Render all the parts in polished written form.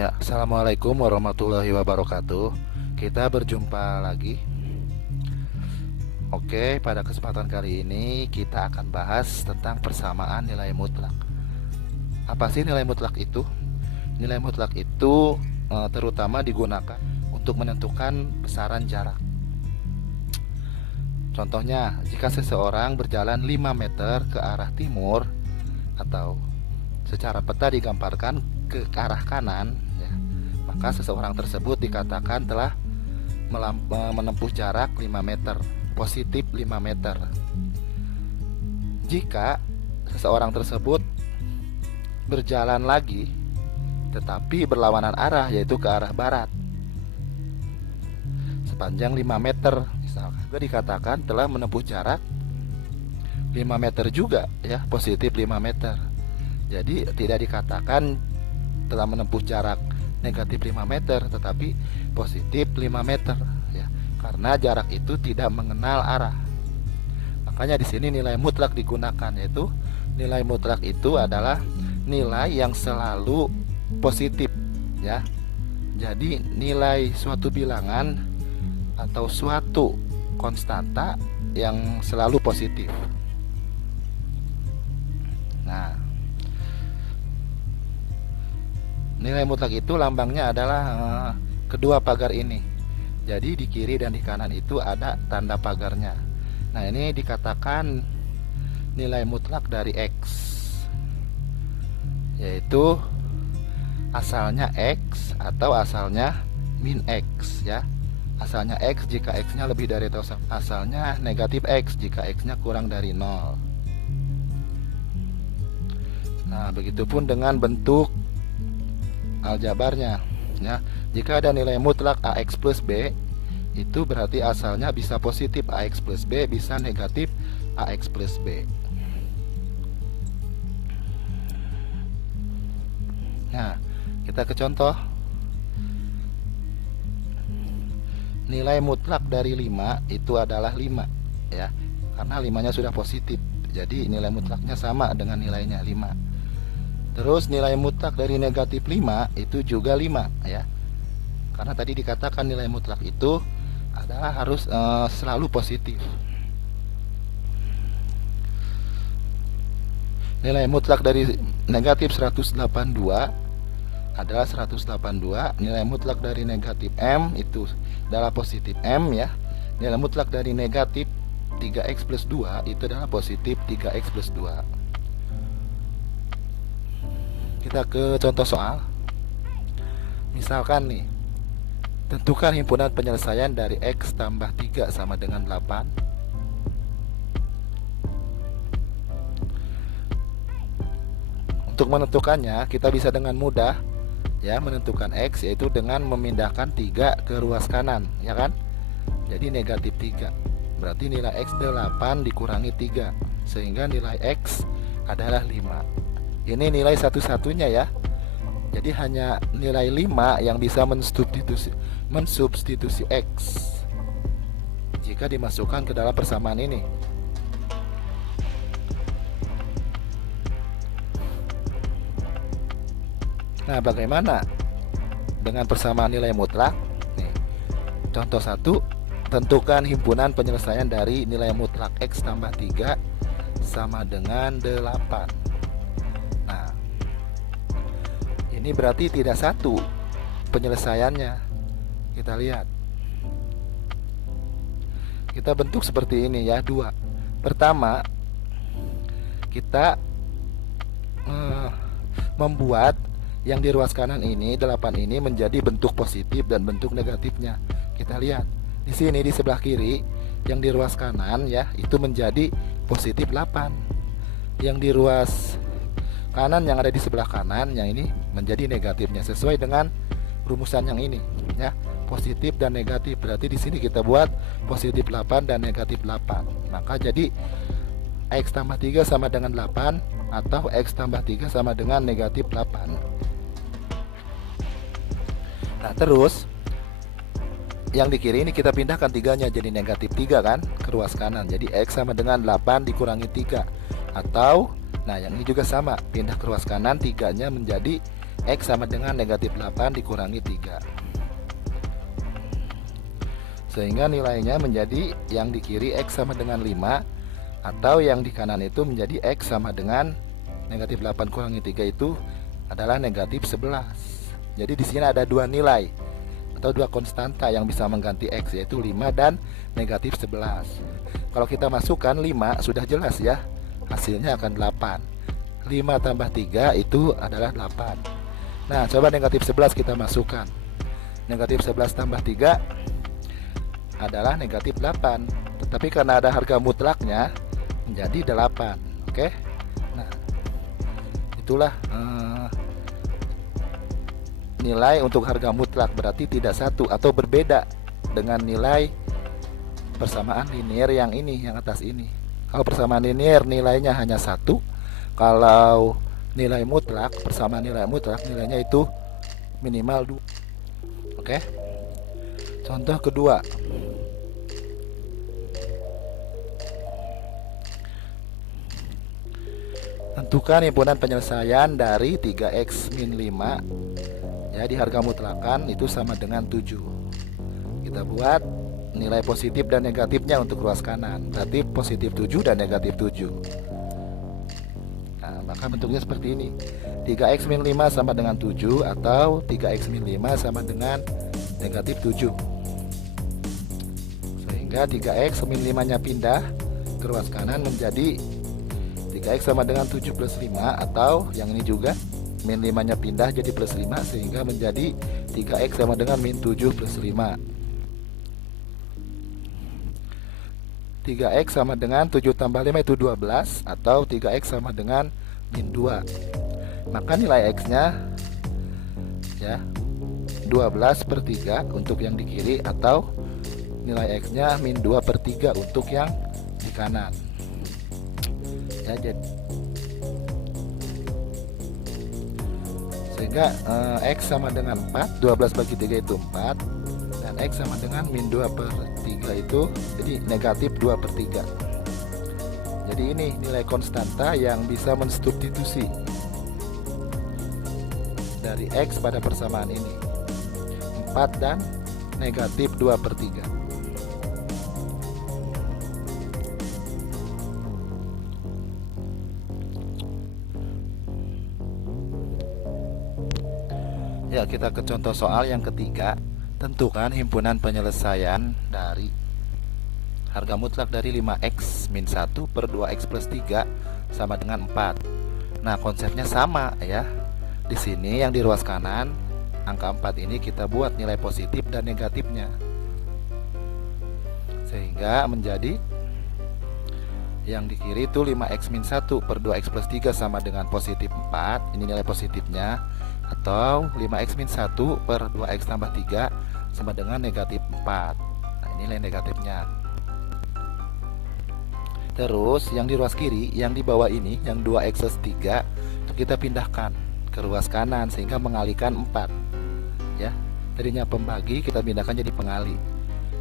Ya, assalamualaikum warahmatullahi wabarakatuh. Kita berjumpa lagi. Oke, pada kesempatan kali ini kita akan bahas tentang persamaan nilai mutlak. Apa sih nilai mutlak itu? Nilai mutlak itu terutama digunakan untuk menentukan besaran jarak. Contohnya, jika seseorang berjalan 5 meter ke arah timur atau secara peta digambarkan ke arah kanan, ya, maka seseorang tersebut dikatakan telah menempuh jarak 5 meter, positif 5 meter. Jika seseorang tersebut berjalan lagi tetapi berlawanan arah, yaitu ke arah barat, sepanjang 5 meter misalkan, juga dikatakan telah menempuh jarak 5 meter juga, ya, positif 5 meter. Jadi tidak dikatakan telah menempuh jarak negatif 5 meter tetapi positif 5 meter, ya, karena jarak itu tidak mengenal arah. Makanya di sini nilai mutlak digunakan, yaitu nilai mutlak itu adalah nilai yang selalu positif, ya. Jadi nilai suatu bilangan atau suatu konstanta yang selalu positif. Nah, nilai mutlak itu lambangnya adalah kedua pagar ini. Jadi di kiri dan di kanan itu ada tanda pagarnya. Nah, ini dikatakan nilai mutlak dari X, yaitu asalnya X atau asalnya min X, ya. Asalnya X jika X-nya lebih dari atau sama. Asalnya negatif X jika X-nya kurang dari 0. Nah, begitupun dengan bentuk aljabarnya, ya. Jika ada nilai mutlak AX plus B, itu berarti asalnya bisa positif AX plus B, bisa negatif AX plus B. Nah, kita ke contoh. Nilai mutlak dari 5 itu adalah 5, ya. Karena 5-nya sudah positif, jadi nilai mutlaknya sama dengan nilainya 5. Terus nilai mutlak dari negatif 5 itu juga 5, ya. Karena tadi dikatakan nilai mutlak itu adalah harus selalu positif. Nilai mutlak dari negatif 182 adalah 182. Nilai mutlak dari negatif M itu adalah positif M, ya. Nilai mutlak dari negatif 3X plus 2 itu adalah positif 3X plus 2. Kita ke contoh soal. Misalkan nih, tentukan himpunan penyelesaian dari X tambah 3 sama dengan 8. Untuk menentukannya kita bisa dengan mudah, ya, menentukan X yaitu dengan memindahkan 3 ke ruas kanan, ya kan? Jadi negatif 3. Berarti nilai X 8 dikurangi 3, sehingga nilai X adalah 5. Ini nilai satu-satunya, ya. Jadi hanya nilai 5 yang bisa mensubstitusi X jika dimasukkan ke dalam persamaan ini. Nah, bagaimana dengan persamaan nilai mutlak? Nih, contoh 1, tentukan himpunan penyelesaian dari nilai mutlak X tambah 3 sama dengan 8. Nah, ini berarti tidak satu penyelesaiannya. Kita lihat. Kita bentuk seperti ini, ya, 2. Pertama, kita membuat yang di ruas kanan ini 8 ini menjadi bentuk positif dan bentuk negatifnya. Kita lihat di sini di sebelah kiri, yang di ruas kanan, ya, itu menjadi positif 8. Yang di ruas kanan yang ada di sebelah kanan, yang ini menjadi negatifnya sesuai dengan rumusan yang ini, ya. Positif dan negatif. Berarti di sini kita buat positif 8 dan negatif 8. Maka jadi X tambah 3 sama dengan 8 atau X tambah 3 sama dengan negatif 8. Nah, terus yang di kiri ini kita pindahkan 3-nya jadi negatif 3, kan, ke ruas kanan. Jadi X sama dengan 8 dikurangi 3. Atau, nah, yang ini juga sama, pindah ke ruas kanan, 3-nya menjadi X sama dengan negatif 8 dikurangi 3, sehingga nilainya menjadi yang di kiri X sama dengan 5, atau yang di kanan itu menjadi X sama dengan negatif 8 kurangi 3 itu adalah negatif 11. Jadi di sini ada dua nilai atau dua konstanta yang bisa mengganti X, yaitu 5 dan negatif 11. Kalau kita masukkan 5 sudah jelas ya, hasilnya akan 8. 5 tambah 3 itu adalah 8. Nah, coba negatif 11 kita masukkan. Negatif 11 tambah 3 adalah negatif 8. Tetapi karena ada harga mutlaknya menjadi 8. Oke. Nah, itulah nilai untuk harga mutlak, berarti tidak satu atau berbeda dengan nilai persamaan linear yang ini, yang atas ini. Kalau persamaan linear nilainya hanya 1, kalau nilai mutlak, persamaan nilai mutlak nilainya itu minimal 2. Oke. Contoh kedua. Tentukan himpunan penyelesaian dari 3x min 5 ya di harga mutlakan itu sama dengan 7. Kita buat nilai positif dan negatifnya untuk ruas kanan, berarti positif 7 dan negatif 7. Nah, maka bentuknya seperti ini. 3x min 5 sama dengan 7, atau 3x min 5 sama dengan negatif 7. Sehingga 3x min 5 nya pindah ke ruas kanan menjadi 3x sama dengan 7 plus 5, atau yang ini juga min 5 nya pindah jadi plus 5, sehingga menjadi 3x sama dengan min 7 plus 5. 3x sama dengan 7 tambah 5 itu 12, atau 3x sama dengan min 2. Maka nilai x nya ya 12 per 3 untuk yang di kiri, atau nilai x nya min 2 per 3 untuk yang di kanan ya. Jadi sehingga X sama dengan 4, 12 bagi 3 itu 4, dan X sama dengan min 2 per 3 itu jadi negatif 2 per 3. Jadi ini nilai konstanta yang bisa mensubstitusi dari X pada persamaan ini, 4 dan negatif 2 per 3. Ya, kita ke contoh soal yang ketiga. Tentukan himpunan penyelesaian dari harga mutlak dari 5x min 1 per 2x plus 3 sama dengan 4. Nah, konsepnya sama ya. Di sini yang di ruas kanan, angka 4 ini kita buat nilai positif dan negatifnya, sehingga menjadi yang di kiri itu 5x min 1 per 2x plus 3 sama dengan positif 4. Ini nilai positifnya. Atau 5x min 1 per 2x tambah 3 sama dengan negatif 4. Nah, ini nilai negatifnya. Terus yang di ruas kiri, yang di bawah ini, yang 2x plus 3 itu kita pindahkan ke ruas kanan sehingga mengalihkan 4 ya. Tadinya pembagi kita pindahkan jadi pengali,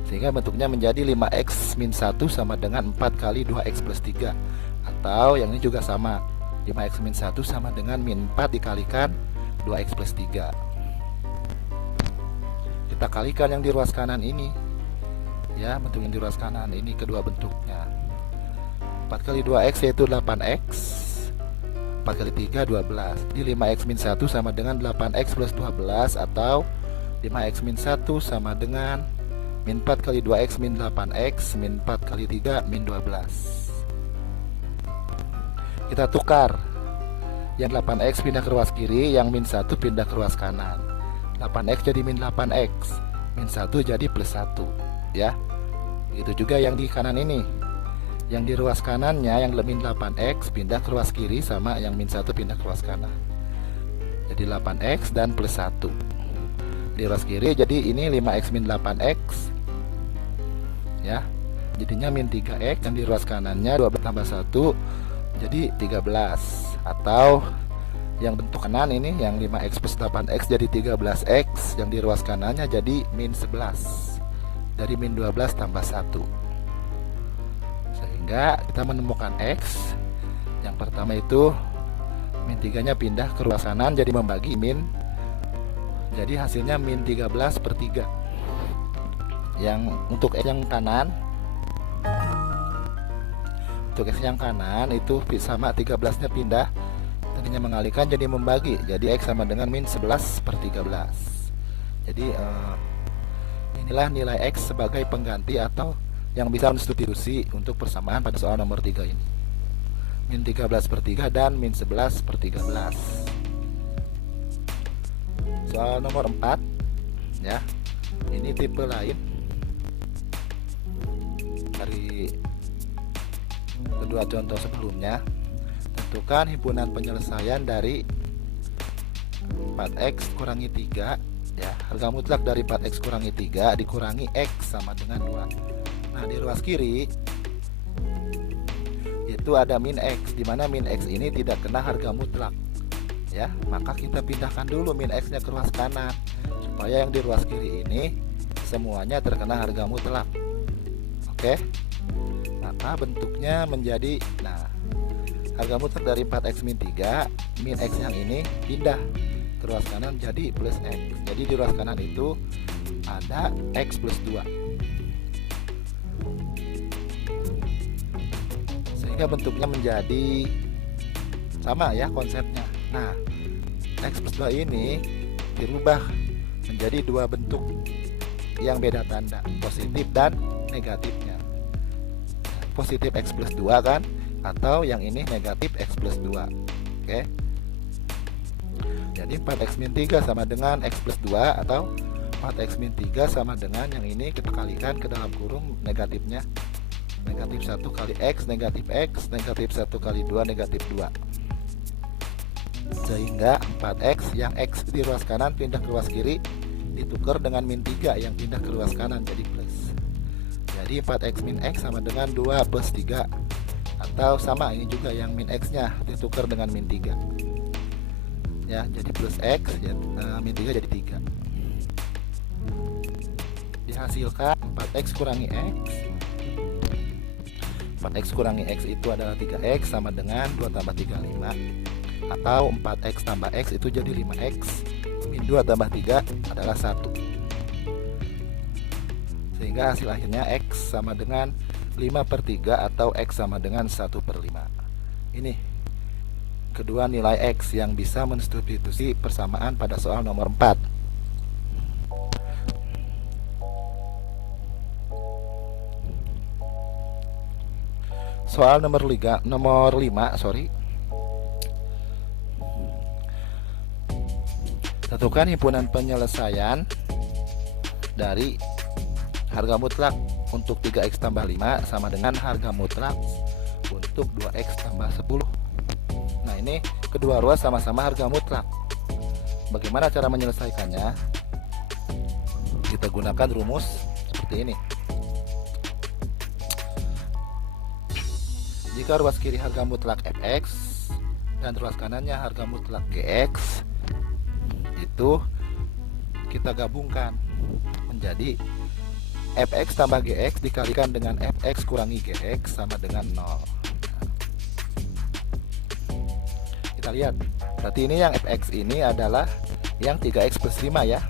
sehingga bentuknya menjadi 5x min 1 sama dengan 4 kali 2x plus 3. Atau yang ini juga sama, 5x min 1 sama dengan min 4 dikalikan 2x plus 3. Kita kalikan yang di ruas kanan ini ya, bentuk yang di ruas kanan ini kedua bentuknya. 4 kali 2x yaitu 8x, 4 kali 3 12. Di 5x min 1 sama dengan 8x plus 12, atau 5x min 1 sama dengan min 4 kali 2x min 8x min 4 kali 3 min 12. Kita tukar, yang 8x pindah ke ruas kiri, yang min 1 pindah ke ruas kanan. 8x jadi min 8x, min 1 jadi plus 1 ya. Itu juga yang di kanan ini, yang di ruas kanannya yang min 8x pindah ke ruas kiri, sama yang min 1 pindah ke ruas kanan. Jadi 8x dan plus 1 di ruas kiri, jadi ini 5x min 8x ya, jadinya min 3x. Yang di ruas kanannya 12 tambah 1 jadi 13. Atau yang bentuk kanan ini, yang 5x plus 8x jadi 13x, yang di ruas kanannya jadi min 11. Dari min 12 tambah 1, sehingga kita menemukan x. Yang pertama itu min 3 nya pindah ke ruas kanan jadi membagi min, jadi hasilnya min 13/3. Yang untuk X yang kanan, untuk X yang kanan itu sama 13 nya pindah, tadinya mengalihkan jadi membagi, jadi X sama dengan min 11/13. Jadi inilah nilai X sebagai pengganti atau yang bisa mensubstitusi untuk persamaan pada soal nomor 3 ini. Min 13/3 dan min 11/13. Soal nomor 4 ya. Ini tipe lain dari kedua contoh sebelumnya. Tentukan himpunan penyelesaian dari 4x kurangi 3 ya. Harga mutlak dari 4x kurangi 3 dikurangi X sama dengan 2. Nah, di ruas kiri itu ada min X, dimana min X ini tidak kena harga mutlak ya, maka kita pindahkan dulu min X nya ke ruas kanan supaya yang di ruas kiri ini semuanya terkena harga mutlak. Oke, maka bentuknya menjadi, nah, harga mutlak dari 4x min 3, min X yang ini pindah ke ruas kanan jadi plus X. Jadi di ruas kanan itu ada X plus 2, sehingga bentuknya menjadi sama ya konsepnya. Nah, X plus 2 ini dirubah menjadi dua bentuk yang beda tanda, positif dan negatifnya. Positif X plus 2 kan, atau yang ini negatif X plus 2. Oke, jadi 4x min 3 sama dengan X plus 2, atau 4x min 3 sama dengan yang ini kita kalikan ke dalam kurung negatifnya, negatif 1 kali X, negatif 1 kali 2, negatif 2. Sehingga 4x yang X di ruas kanan pindah ke ruas kiri ditukar dengan min 3 yang pindah ke ruas kanan jadi plus. Jadi 4x min X sama dengan 2 plus 3, atau sama ini juga yang min X nya ditukar dengan min 3 ya, jadi plus X ya, min 3 jadi 3. Dihasilkan 4x kurangi X. 4x kurangi X itu adalah 3x sama dengan 2 tambah 3 5, atau 4x tambah X itu jadi 5x, min 2 tambah 3 adalah 1, sehingga hasil akhirnya X sama dengan 5/3 atau X sama dengan 1/5. Ini kedua nilai X yang bisa mensubstitusi persamaan pada soal nomor 4. Soal nomor 5, tentukan himpunan penyelesaian dari harga mutlak untuk 3x tambah 5 sama dengan harga mutlak untuk 2x tambah 10. Nah, ini kedua ruas sama-sama harga mutlak. Bagaimana cara menyelesaikannya? Kita gunakan rumus seperti ini. Jika ruas kiri harga mutlak fx dan ruas kanannya harga mutlak gx, itu kita gabungkan menjadi fx tambah gx dikalikan dengan fx kurangi gx sama dengan 0. Kita lihat, berarti ini yang fx ini adalah yang 3x plus 5 ya.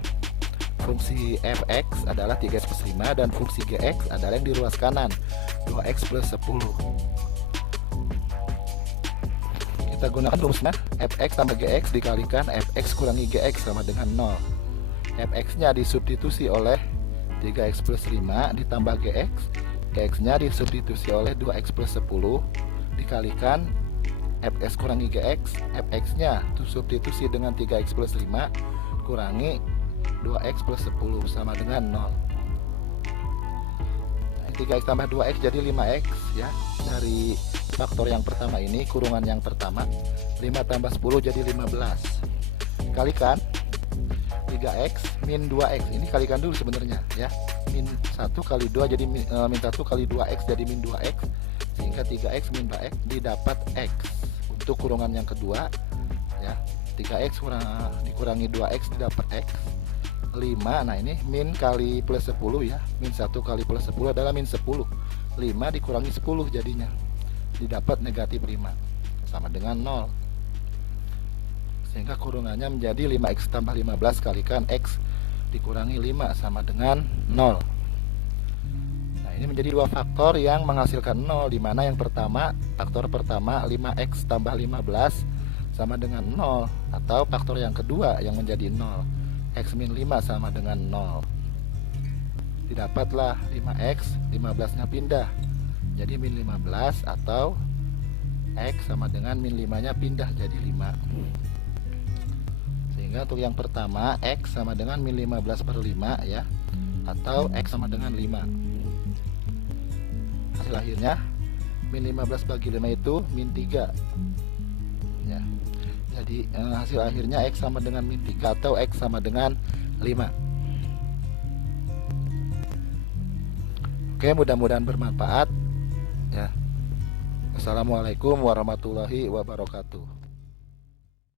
Fungsi fx adalah 3x plus 5 dan fungsi gx adalah yang di ruas kanan 2x plus 10. Kita gunakan rumusnya, fx tambah gx dikalikan fx kurangi gx sama dengan 0. Fx nya disubstitusi oleh 3x plus 5 ditambah gx, gx nya disubstitusi oleh 2x plus 10 dikalikan fx kurangi gx, fx nya disubstitusi dengan 3x plus 5 kurangi 2x plus 10 sama dengan 0. 3x tambah 2x jadi 5x ya. Dari faktor yang pertama ini, kurungan yang pertama, 5 tambah 10 jadi 15. Kalikan 3x min 2x, ini kalikan dulu sebenarnya ya. Min 1 kali 2 jadi min 1 kali 2x jadi min 2x, sehingga 3x min 2x didapat x. Untuk kurungan yang kedua ya, 3x dikurangi 2x didapat x 5. Nah, ini min kali plus 10 ya, min 1 kali plus 10 adalah min 10, 5 dikurangi 10 jadinya didapat negatif 5 sama dengan 0. sehingga kurungannya menjadi 5x tambah 15 kalikan x dikurangi 5 sama dengan 0. Nah, ini menjadi dua faktor yang menghasilkan 0, dimana yang pertama, faktor pertama 5x tambah 15 sama dengan 0, atau faktor yang kedua yang menjadi 0, x min 5 sama dengan 0. Didapatlah 5x, 15 nya pindah jadi min 15, atau x sama dengan min 5 nya pindah jadi 5. Sehingga untuk yang pertama x sama dengan min 15 per 5 ya, atau x sama dengan 5. Hasil akhirnya min 15 bagi 5 itu min 3 ya. Jadi hasil akhirnya x sama dengan min 3 atau x sama dengan 5. Oke, mudah-mudahan bermanfaat ya. Assalamualaikum warahmatullahi wabarakatuh.